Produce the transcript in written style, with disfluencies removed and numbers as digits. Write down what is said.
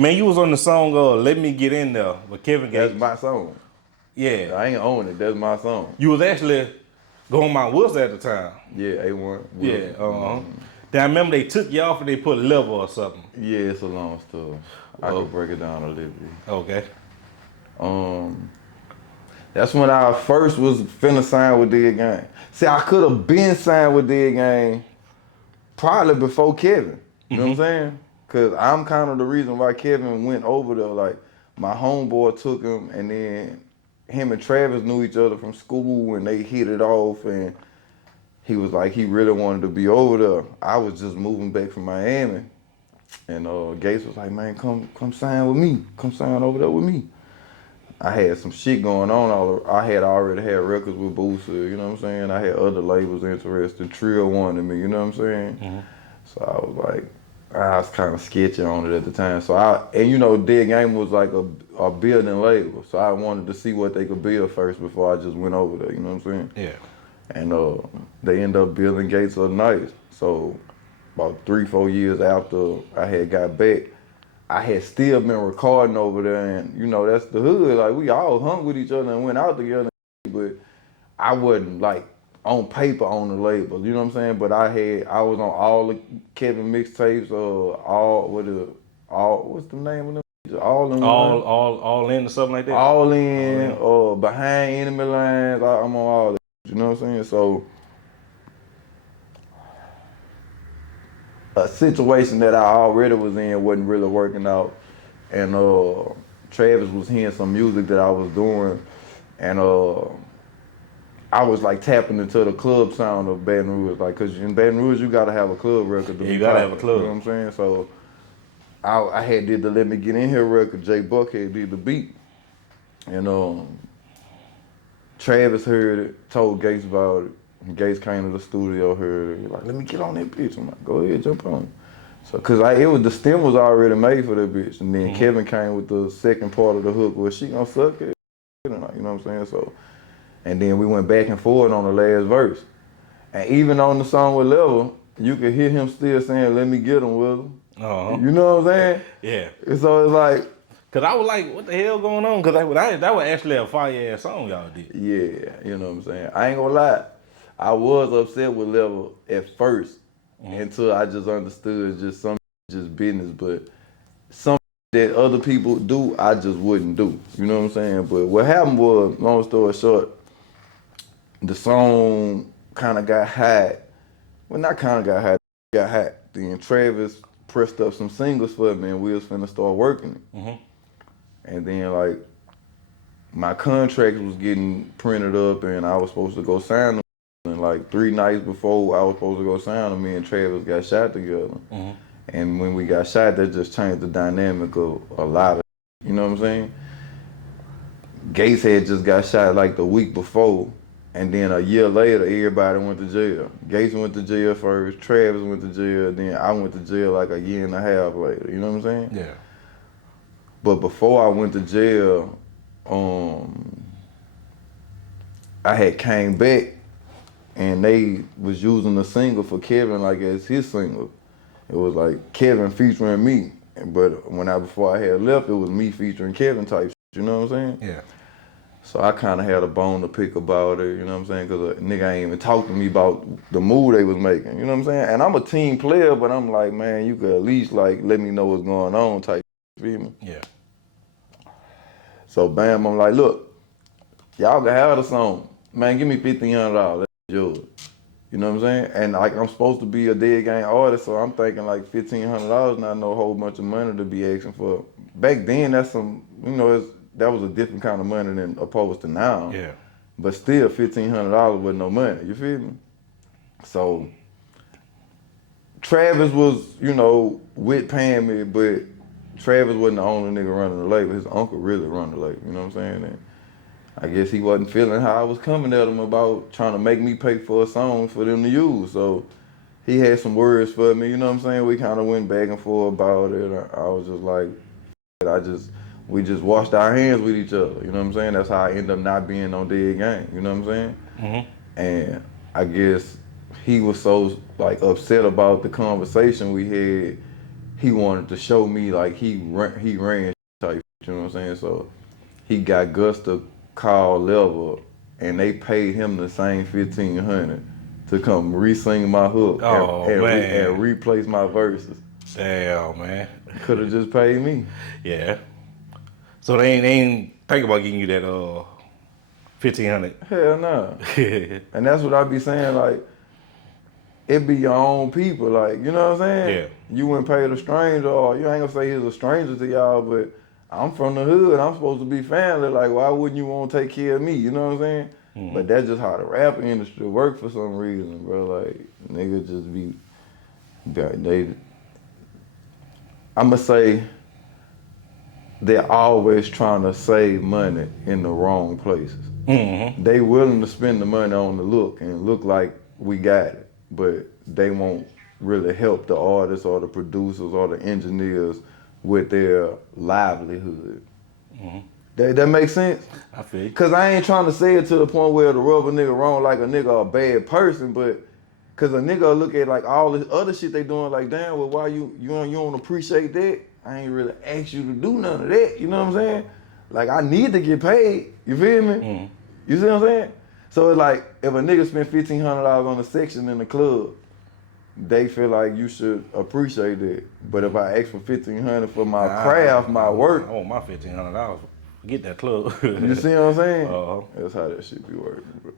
Man, you was on the song "Let Me Get In There" with Kevin Gates. That's my song. Yeah. I ain't own it. That's my song. You was actually going Mount Wilson at the time. Yeah, A1. Yeah. Then I remember they took you off and they put a level or something. Yeah, it's a long story. I could break it down a little bit. Okay. That's when I first was finna sign with Dead Gang. See, I could have been signed with Dead Gang probably before Kevin. You know what I'm saying? Cause I'm kind of the reason why Kevin went over there. Like my homeboy took him, and then him and Travis knew each other from school, and they hit it off. And he was like, he really wanted to be over there. I was just moving back from Miami, and Gates was like, man, come sign with me. Come sign over there with me. I had some shit going on. I had already had records with Boosie, you know what I'm saying? I had other labels interested. Trill wanted me, you know what I'm saying? So I was like, I was kind of sketchy on it at the time. So Dead Game was like a building label. So I wanted to see what they could build first before I just went over there, you know what I'm saying? Yeah. And they ended up building Gates up nice. So about 3-4 years after I had got back, I had still been recording over there, and that's the hood. Like we all hung with each other and went out together, but I wasn't like on paper on the label. You know what I'm saying? But I was on all the Kevin mixtapes. What's the name of them? All in All in or something like that. All in. Behind Enemy Lines. I'm on all that. You know what I'm saying? So a situation that I already was in wasn't really working out, and Travis was hearing some music that I was doing, and I was like tapping into the club sound of Baton Rouge, like, cause in Baton Rouge you gotta have a club record. You gotta have a club. You know what I'm saying? So I had did the Let Me Get In Here record. Jay Buckhead did the beat, and Travis heard it, told Gates about it. Gates came to the studio, heard it, like, let me get on that bitch. I'm like, go ahead, jump on it. So, cause the stem was already made for that bitch, and then Kevin came with the second part of the hook where she gonna suck it, you know what I'm saying? So, and then we went back and forth on the last verse, and even on the song with Level, you could hear him still saying, "Let me get him, Will." You know what I'm saying? Yeah. And so it's like, cause I was like, what the hell going on? Cause that was actually a fire ass song y'all did. yeah, you know what I'm saying? I ain't gonna lie. I was upset with Level at first until I just understood just business, but some that other people do, I just wouldn't do. You know what I'm saying? But what happened was, long story short, the song kind of got hot. Well, not kind of got hot. Then Travis pressed up some singles for me, and we was finna start working it. And then like my contract was getting printed up, and I was supposed to go sign them. And like 3 nights before I was supposed to go sign them, me and Travis got shot together. And when we got shot, that just changed the dynamic of a lot of, you know what I'm saying? Gates had just got shot like the week before, and then a year later, everybody went to jail. Gates went to jail first, Travis went to jail, then I went to jail like a year and a half later, you know what I'm saying? Yeah. But before I went to jail, I had came back, and they was using the single for Kevin like as his single. It was like Kevin featuring me, but before I had left, it was me featuring Kevin type shit, you know what I'm saying? Yeah. So I kind of had a bone to pick about it, you know what I'm saying? Cause a nigga ain't even talked to me about the move they was making, you know what I'm saying? And I'm a team player, but I'm like, man, you could at least like let me know what's going on type, you feel me? Yeah. So bam, I'm like, look, y'all can have the song. Man, give me $1,500, that's yours. You know what I'm saying? And like I'm supposed to be a Dead Gang artist, so I'm thinking like $1,500 not no whole bunch of money to be asking for. Back then, that's some, that was a different kind of money than opposed to now. Yeah. But still, $1,500 wasn't no money. You feel me? So Travis was, with paying me, but Travis wasn't the only nigga running the label. His uncle really run the label. You know what I'm saying? And I guess he wasn't feeling how I was coming at him about trying to make me pay for a song for them to use. So he had some words for me, you know what I'm saying? We kind of went back and forth about it. I was just like, we just washed our hands with each other, you know what I'm saying? That's how I ended up not being on Dead Gang, you know what I'm saying? And I guess he was so like upset about the conversation we had. he wanted to show me like he ran type. You know what I'm saying? So he got Gus to call Level, and they paid him the same $1,500 to come re-sing my hook and replace my verses. Damn, man. Could have just paid me. Yeah. So they ain't think about getting you that $1,500. Hell no. And that's what I be saying, like, it be your own people, like, you know what I'm saying? Yeah. You wouldn't pay a stranger, or you ain't gonna say he's a stranger to y'all, but I'm from the hood, I'm supposed to be family, like, why wouldn't you want to take care of me, you know what I'm saying? Mm-hmm. But that's just how the rap industry work for some reason, bro, like, niggas just be, I'ma say, they're always trying to save money in the wrong places. Mm-hmm. They willing to spend the money on the look and look like we got it, but they won't really help the artists or the producers or the engineers with their livelihood. Mm-hmm. That makes sense? I feel you. Cause I ain't trying to say it to the point where the rubber nigga wrong like a nigga a bad person, but cause a nigga look at like all this other shit they doing like, damn, well why you don't appreciate that? I ain't really asked you to do none of that, you know what I'm saying? Like I need to get paid, you feel me? Mm-hmm. You see what I'm saying? So it's like, if a nigga spend $1,500 on a section in the club, they feel like you should appreciate it. But if I ask for $1,500 for my craft, my work. I want my $1,500. Get that club. You see what I'm saying? That's how that shit be working, bro.